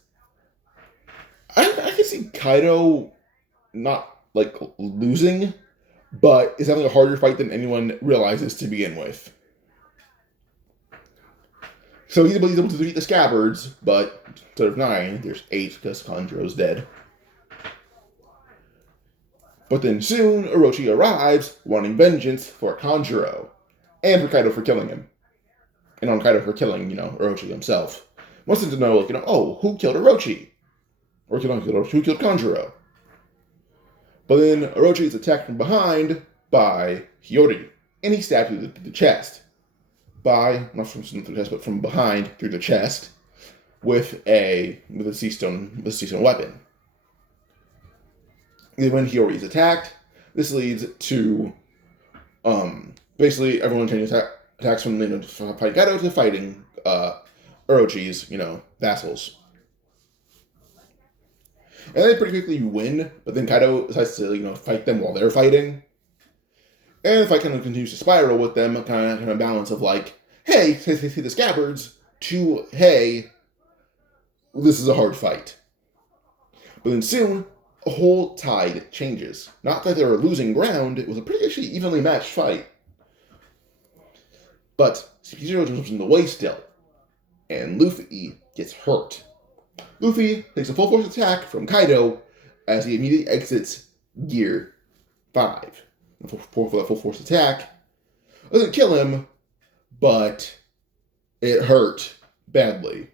I can see Kaido not, like, losing, but is having a harder fight than anyone realizes to begin with. So he's able to defeat the Scabbards, but instead of 9, there's 8 because Kanjuro's dead. But then soon, Orochi arrives, wanting vengeance for Kanjuro, and for Kaido for killing him. And on Kaido for killing, Orochi himself. Wants him to know, who killed Orochi? Or who killed Kanjuro? But then Orochi is attacked from behind by Hiyori, and he stabs through the chest. Not from the chest, but from behind through the chest with a sea stone weapon. And when Hiyori is attacked, this leads to basically everyone changing attacks from fighting Kaido to fighting Orochi's vassals. And they pretty quickly win, but then Kaido decides to fight them while they're fighting. And the fight kind of continues to spiral with them, kind of balance of hey, the Scabbards, to, hey, this is a hard fight. But then soon, a whole tide changes. Not that they were losing ground, it was a pretty actually evenly matched fight. But CP0 jumps in the way still, and Luffy gets hurt. Luffy takes a full force attack from Kaido as he immediately exits Gear 5. For that full force attack. Doesn't kill him, but it hurt badly.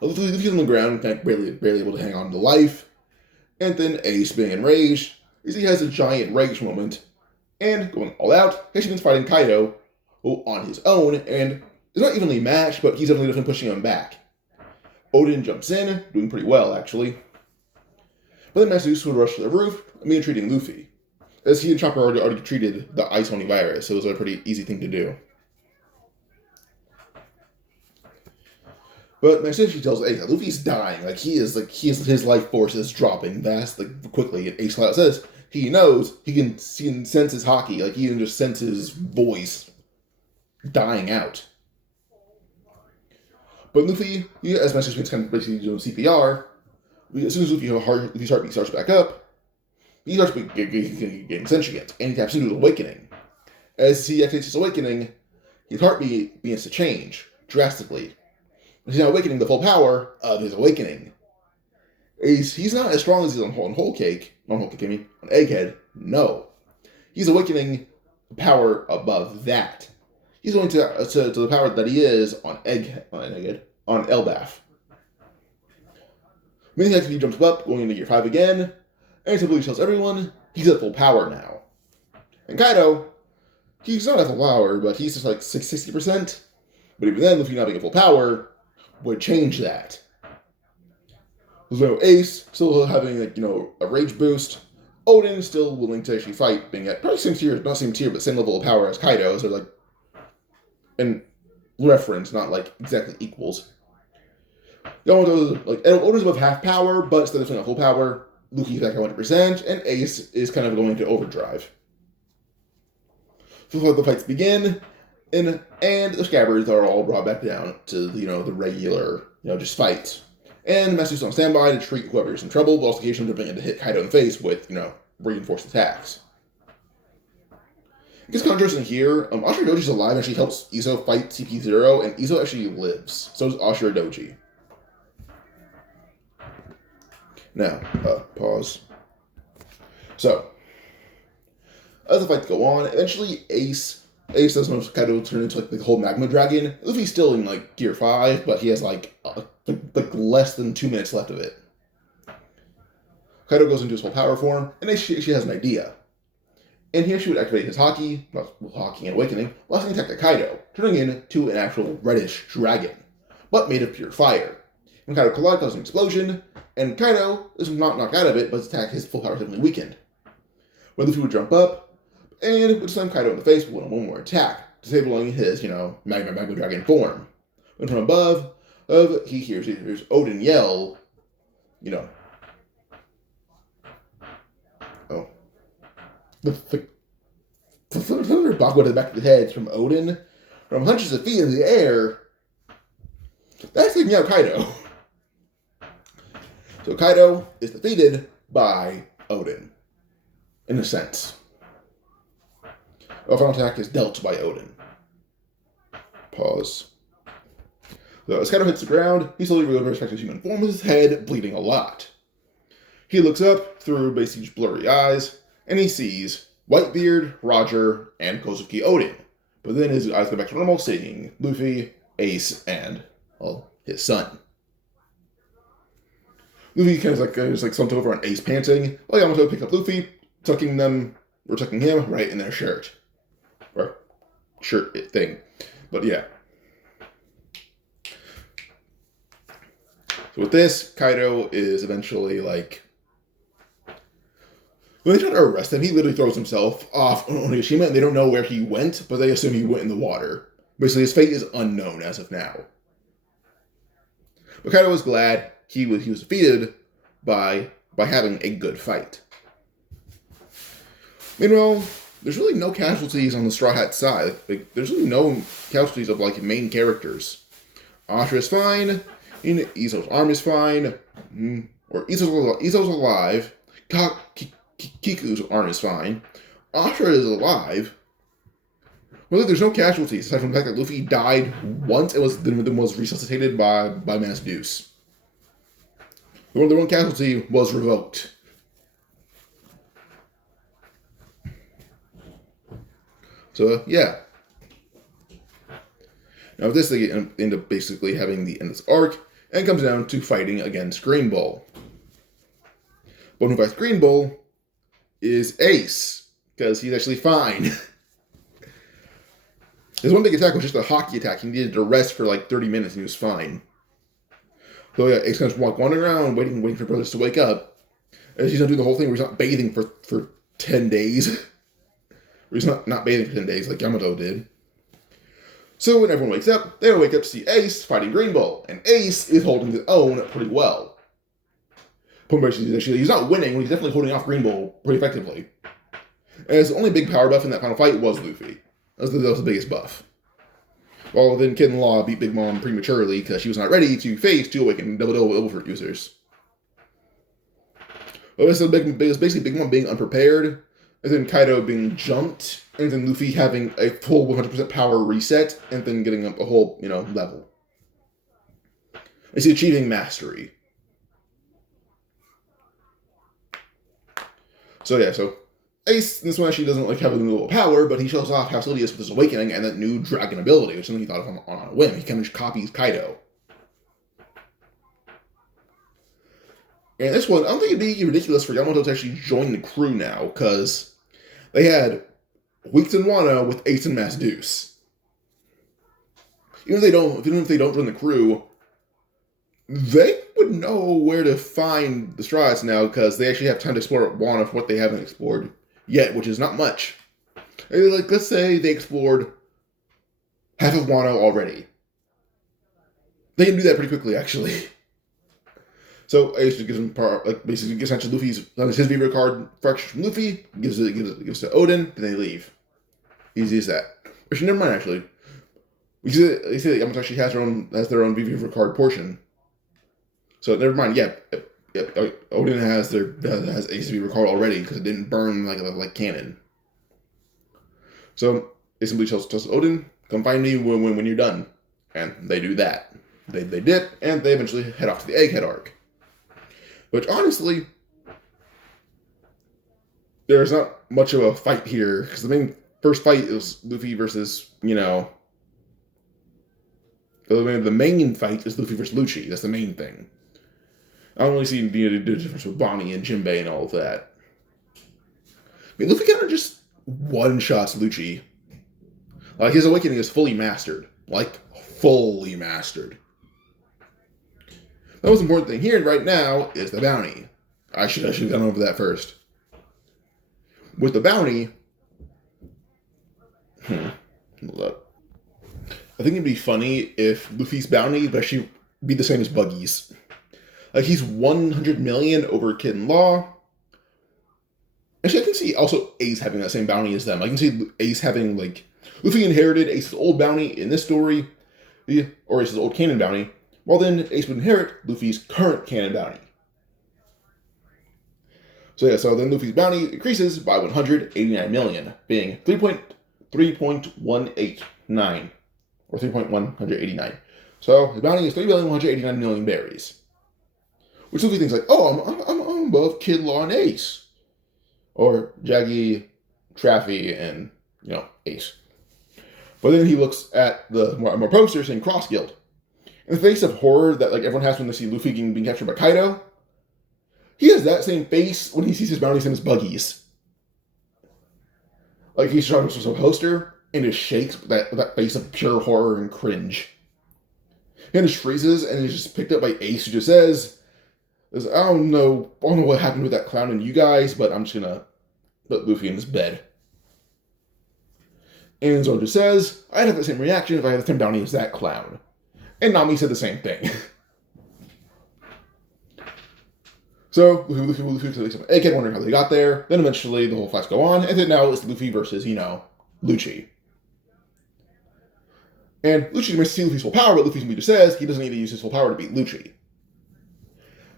Luffy's on the ground, barely able to hang on to life. And then Ace, being enraged, he has a giant rage moment. And going all out, he begins fighting Kaido on his own, and it's not evenly matched, but he's definitely pushing him back. Odin jumps in, doing pretty well, actually. But then Masarusu would rush to the roof, immediately treating Luffy. As he and Chopper already treated the Ice Oni virus, so it was a pretty easy thing to do. But Masarusu tells Ace that Luffy's dying. His life force is dropping quickly. And Ace Cloud says he knows, he can sense his hockey. He can just sense his voice dying out. But Luffy, as Masarusu kind of basically doing CPR, as soon as Luffy's heartbeat starts back up, he starts getting sentient, and he taps into his awakening. As he activates his awakening, his heartbeat begins to change drastically. He's now awakening the full power of his awakening. He's not as strong as he's on Egghead. No. He's awakening the power above that. He's going to the power that he is on Elbaf. Many times he jumps up, going into Gear 5 again, and simply tells everyone he's at full power now. And Kaido, he's not at full power, but he's just 60%. But even then, Luffy not being at full power would change that. So Ace still having a rage boost. Odin still willing to actually fight, being at probably not same tier, but same level of power as Kaido. So in reference, not exactly equals. Odin's above half power, but instead of at full power, Luffy's back at 100%, and Ace is kind of going to overdrive. So the fights begin, and the Scabbards are all brought back down to the regular just fights. And Masaru's on standby to treat whoever's in trouble, but also occasionally jumping in to hit Kaido in the face with reinforced attacks. Because Kanjuro isn't here, Ashura Doji's alive and she helps Izo fight CP0, and Izo actually lives. So does Ashura Doji. Now, pause. So, as the fights go on, eventually Ace does notice Kaido turn into the whole magma dragon. Luffy's still in Gear 5, but he has less than 2 minutes left of it. Kaido goes into his full power form, and she has an idea. And here she would activate his Haki and Awakening, while attack at Kaido, turning into an actual reddish dragon, but made of pure fire. When Kaido collide, causes an explosion, and Kaido is not knocked out of it, but his attack, his full power is definitely weakened. When Luffy would jump up, and would slam Kaido in the face with one more attack, disabling his, Magma Dragon form. When from above, he hears Odin yell, the Bakwa to the back of the head from Odin, from hundreds of feet in the air. That's taking out Kaido. So Kaido is defeated by Odin, in a sense. A final attack is dealt by Odin. Pause. So as Kaido hits the ground, he slowly recovers back to his human form with his head bleeding a lot. He looks up through basically blurry eyes, and he sees Whitebeard, Roger, and Kozuki Odin. But then his eyes go back to normal, seeing Luffy, Ace, and, his son. Luffy kind of just slumped over on Ace, panting, while Yamato picked up Luffy, tucking him right in their shirt. Or shirt thing. But yeah. So with this, Kaido is eventually when they try to arrest him, he literally throws himself off Onigashima, and they don't know where he went, but they assume he went in the water. Basically, his fate is unknown as of now. But Kaido was glad he was defeated by having a good fight. Meanwhile, there's really no casualties on the Straw Hat side. There's really no casualties of main characters. Ashura is fine. Izo's arm is fine. Or Izo's alive. Kiku's arm is fine. Ashura is alive. Well, there's no casualties aside from the fact that Luffy died once and was resuscitated by Mass Deuce. The one casualty was revoked. So, yeah. Now, with this, they end up basically having the end of this arc, and it comes down to fighting against Green Bull. But who fights Green Bull is Ace, because he's actually fine. His one big attack was just a Haki attack. He needed to rest for 30 minutes, and he was fine. So, yeah, Ace kind of wandering around, waiting for brothers to wake up. And he's not doing the whole thing where he's not bathing for 10 days. Or he's not bathing for 10 days like Yamato did. So when everyone wakes up, they wake up to see Ace fighting Green Bull. And Ace is holding his own pretty well. He's not winning, but he's definitely holding off Green Bull pretty effectively. And his only big power buff in that final fight was Luffy. That was the biggest buff. Well, then Kid and Law beat Big Mom prematurely because she was not ready to face two awakened double fruit users. Well, this is basically Big Mom being unprepared, and then Kaido being jumped, and then Luffy having a full 100% power reset, and then getting up a whole, level. It's achieving mastery. So yeah, Ace, this one actually doesn't have a new level of power, but he shows off how skilled he is with his awakening and that new dragon ability, which is something he thought of on a whim. He kind of just copies Kaido. And this one, I don't think it'd be ridiculous for Yamato to actually join the crew now, because they had Weeks and Wano with Ace and Mass Deuce. Even if they don't join the crew, they would know where to find the Strawhats now, because they actually have time to explore Wano for what they haven't explored yet, which is not much. Let's say they explored half of Wano already. They can do that pretty quickly, actually. So Ace just gives him basically gets actually his Viva card fracture from Luffy, gives it to Odin, then they leave. Easy as that. Actually, never mind. Actually, they say that Yamato actually has their own Viva card portion. So never mind. Yeah, Odin has Ace Viva card already because it didn't burn like cannon. So Ace simply tells Odin, "Come find me when you're done," and they do that. They dip and they eventually head off to the Egghead arc. Which, honestly, there's not much of a fight here, because the first fight is Luffy versus, the main fight is Luffy versus Lucci. That's the main thing. I don't really see the difference with Bonnie and Jinbei and all of that. Luffy kind of just one-shots Lucci. Like, his awakening is fully mastered. Like, fully mastered. The most important thing here right now is the bounty. I should have gone over that first. With the bounty, hold up. I think it'd be funny if Luffy's bounty would actually be the same as Buggy's. Like, he's 100 million over Kid and Law. Actually, I can see also Ace having that same bounty as them. I can see Ace having, like, Luffy inherited Ace's old bounty in this story, or Ace's old canon bounty, while then Ace would inherit Luffy's current canon bounty. So yeah, so then Luffy's bounty increases by 189 million, being 3.189, or 3.189. So his bounty is 3,189,000,000 berries. Which Luffy thinks like, oh, I'm above Kid, Law, and Ace. Or Jaggy, Traffy, and, Ace. But then he looks at the more posters saying Cross Guild. In the face of horror that like everyone has when they see Luffy being captured by Kaido, he has that same face when he sees his bounties and his buggies. Like, he's trying to show a poster, and it shakes with that face of pure horror and cringe. And just freezes, and he's just picked up by Ace, who just says, I don't know what happened with that clown and you guys, but I'm just gonna put Luffy in his bed. And Zoro just says, I'd have the same reaction if I had the same bounty as that clown. And Nami said the same thing. So, Luffy takes up Egghead, wondering how they got there. Then eventually the whole fights go on, and then now it's Luffy versus, Lucci. And Lucci makes see Luffy's full power, but Luffy just says he doesn't need to use his full power to beat Lucci.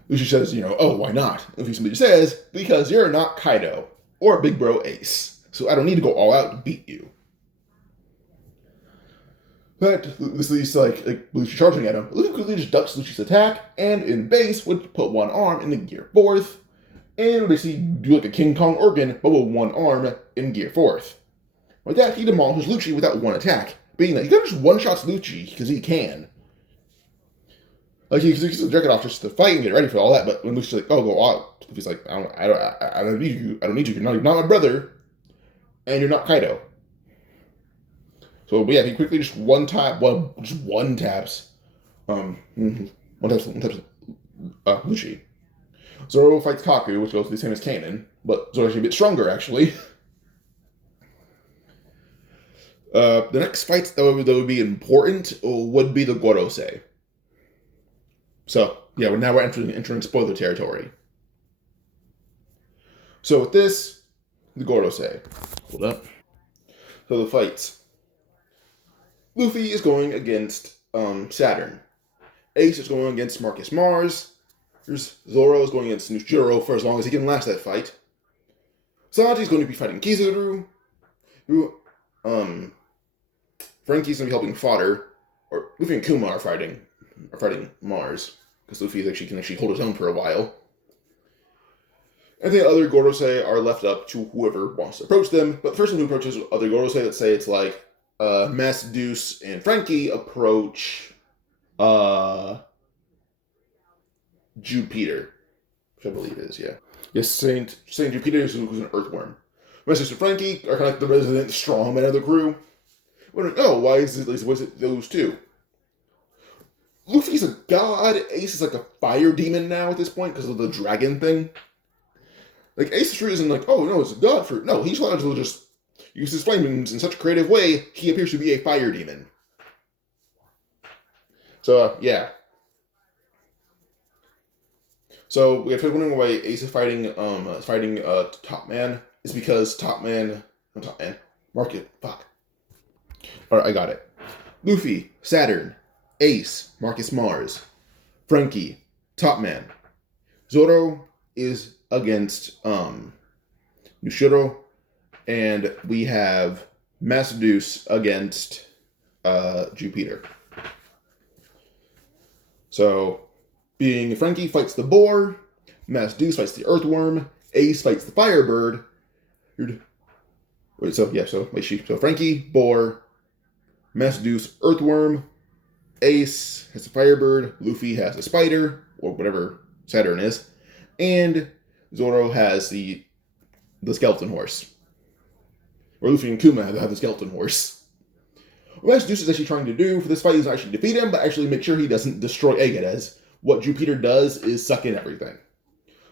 Lucci says, oh, why not? Luffy simply says, because you're not Kaido, or Big Bro Ace, so I don't need to go all out to beat you. But this leads to, like Lucci charging at him. Luffy quickly just ducks Lucci's attack, and in base would put one arm in the Gear 4th, and basically do like a King Kong organ, but with one arm in Gear 4th. With that, he demolishes Lucci without one attack, being that he kind of just one-shots Lucci, because he can. Like, he keeps the jacket off just to fight and get ready for all that, but when Lucci's like, oh, go out, Luffy's like, I don't need you, you're not my brother, and you're not Kaido. So yeah, he quickly just one taps Lucci. Zoro fights Kaku, which goes to the same as Kanon, but Zoro's actually a bit stronger, actually. The next fights that would be important would be the Gorosei. So yeah, now we're entering spoiler territory. So with this, the Gorosei. Hold up. So the fights. Luffy is going against Saturn. Ace is going against Marcus Mars. Zoro is going against Nushiro for as long as he can last that fight. Sanji is going to be fighting Kizaru. Frankie's going to be helping Fodder. Or Luffy and Kuma are fighting Mars. Because Luffy can actually hold his own for a while. And the other Gorosei are left up to whoever wants to approach them. But the first one who approaches other Gorosei, let's say it's like Mass Deuce and Frankie approach Jupiter, which I believe is, yeah. Yes, Saint Jupiter is who's an earthworm. Mass Deuce and Frankie are kind of like the resident strongmen of the crew. Wondering, why is it those two? Luffy's a god, Ace is like a fire demon now at this point because of the dragon thing. Like, Ace's reason, like, oh no, it's a god fruit. No, he's allowed to just use his flames in such a creative way, he appears to be a fire demon. So, yeah. So, we have to wondering why Ace is fighting Top Man. It's because Market, fuck. Alright, I got it. Luffy, Saturn, Ace, Marcus Mars, Frankie, Top Man. Zoro is against Nushiro. And we have Mass Deuce against Jupiter. So, being Frankie fights the boar, Mass Deuce fights the earthworm, Ace fights the firebird. So Frankie, boar, Mass Deuce, earthworm, Ace has the firebird, Luffy has the spider, or whatever Saturn is, and Zoro has the skeleton horse. where Luffy and Kuma have the skeleton horse. What Master Zeus is actually trying to do for this fight is not actually defeat him, but actually make sure he doesn't destroy Egghead, as what Jupiter does is suck in everything.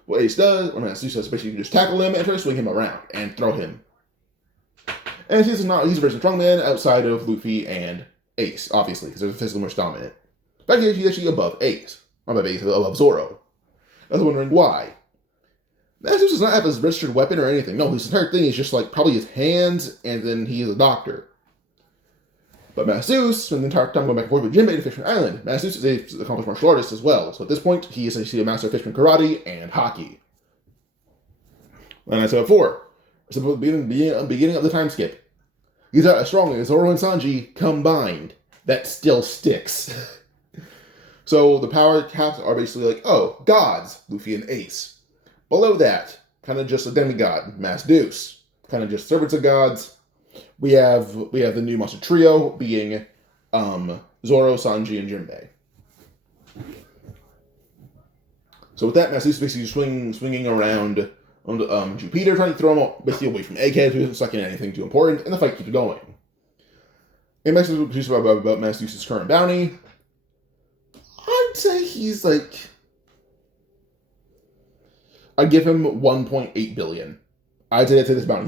What Ace does, when Master Zeus does, basically just tackle him and try to swing him around and throw him. And he's a very strong man outside of Luffy and Ace, obviously, because they're physically much dominant. But he's actually above Ace. Not above Ace, above Zoro. I was wondering why. Master Zeus does not have his registered weapon or anything. No, his entire thing is just like probably his hands, and then he is a doctor. But Master Zeus spends the entire time going back and forth with Jinbei to Fishman Island. Master Zeus is an accomplished martial artist as well. So at this point, he is actually a master of Fishman Karate and Haki. And I said before, it's the beginning of the time skip. These are as strong as Zoro and Sanji combined. That still sticks. So the power caps are basically like, oh, gods, Luffy and Ace. Below that, kind of just a demigod, Master Zeus. Kind of just servants of gods. We have the new monster trio being Zoro, Sanji, and Jinbei. So with that, Master Zeus basically swinging around on Jupiter, trying to throw him basically away from Egghead, who isn't sucking anything too important, and the fight keeps going. And Master Zeus about Master Zeus' current bounty. I'd say he's like, I'd give him 1.8 billion. I'd say that's his bounty.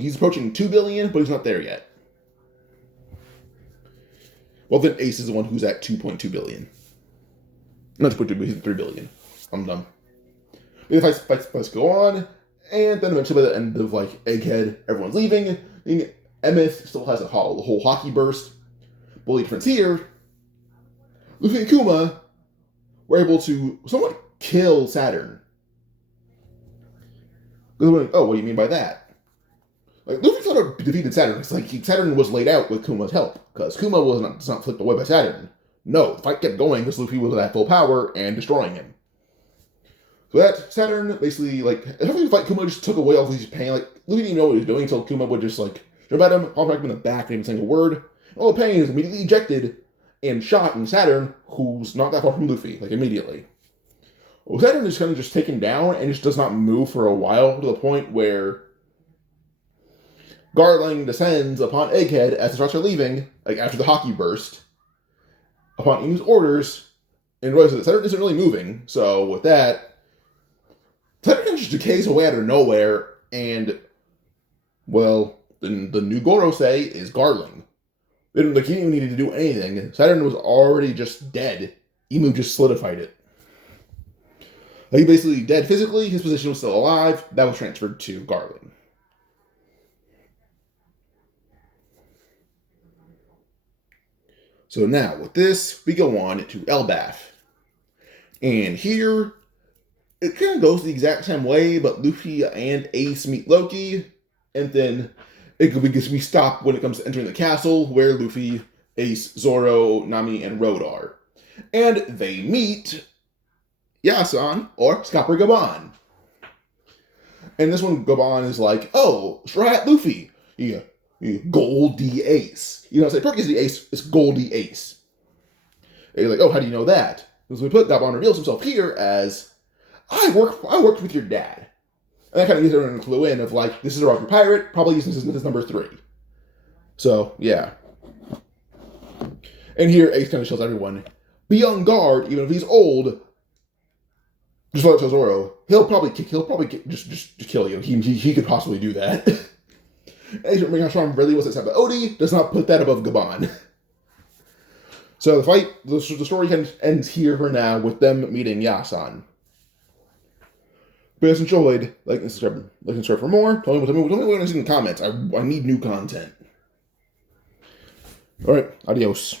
He's approaching 2 billion, but he's not there yet. Well, then Ace is the one who's at 2.2 billion. Not 2.2 billion, he's at 3 billion. I'm done. The fights go on, and then eventually by the end of like Egghead, everyone's leaving. And Emeth still has the whole hockey burst. But the difference here, Luffy and Kuma were able to somewhat kill Saturn. Like, oh, what do you mean by that? Like, Luffy sort of defeated Saturn. It's like Saturn was laid out with Kuma's help, because Kuma was not flipped away by Saturn. No, the fight kept going because Luffy was at full power and destroying him. So that Saturn basically, like, after the fight, Kuma just took away all Luffy's pain. Like, Luffy didn't even know what he was doing until Kuma would just, like, jump at him, hop him in the back, and even saying a word. And all the pain is immediately ejected and shot in Saturn, who's not that far from Luffy, like, immediately. Well, Saturn is kind of just taken down and just does not move for a while, to the point where Garling descends upon Egghead as the Strawhats are leaving, like after the hockey burst, upon Inu's orders, and realizes that Saturn isn't really moving. So with that, Saturn kind of just decays away out of nowhere, and, well, the new Gorosei is Garling. He didn't even need to do anything. Saturn was already just dead. Inu just solidified it. He basically dead physically, his position was still alive, that was transferred to Garland. So now, with this, we go on to Elbaf. And here, it kind of goes the exact same way, but Luffy and Ace meet Loki, and then we stop when it comes to entering the castle, where Luffy, Ace, Zoro, Nami, and Road are. And they meet Yasan, or Scopper Gaban. And this one, Gaban is like, oh, Strawhat Luffy. Yeah, Goldie Ace. You know, say Perky's the Ace, it's Goldie Ace. And you're like, oh, how do you know that? Because we put Gaban reveals himself here as, I worked with your dad. And that kind of gives everyone a clue in of like, this is a rocket pirate, probably using this number 3. So, yeah. And here, Ace kind of tells everyone, be on guard, even if he's old. Just like Zoro, he'll probably just kill you. He could possibly do that. Ace Ringhasham really was that, but Odie does not put that above Gaban. So the story ends here for now with them meeting Yasan. If you guys enjoyed, like and subscribe for more. Tell me what you want to see in the comments. I need new content. Alright, adios.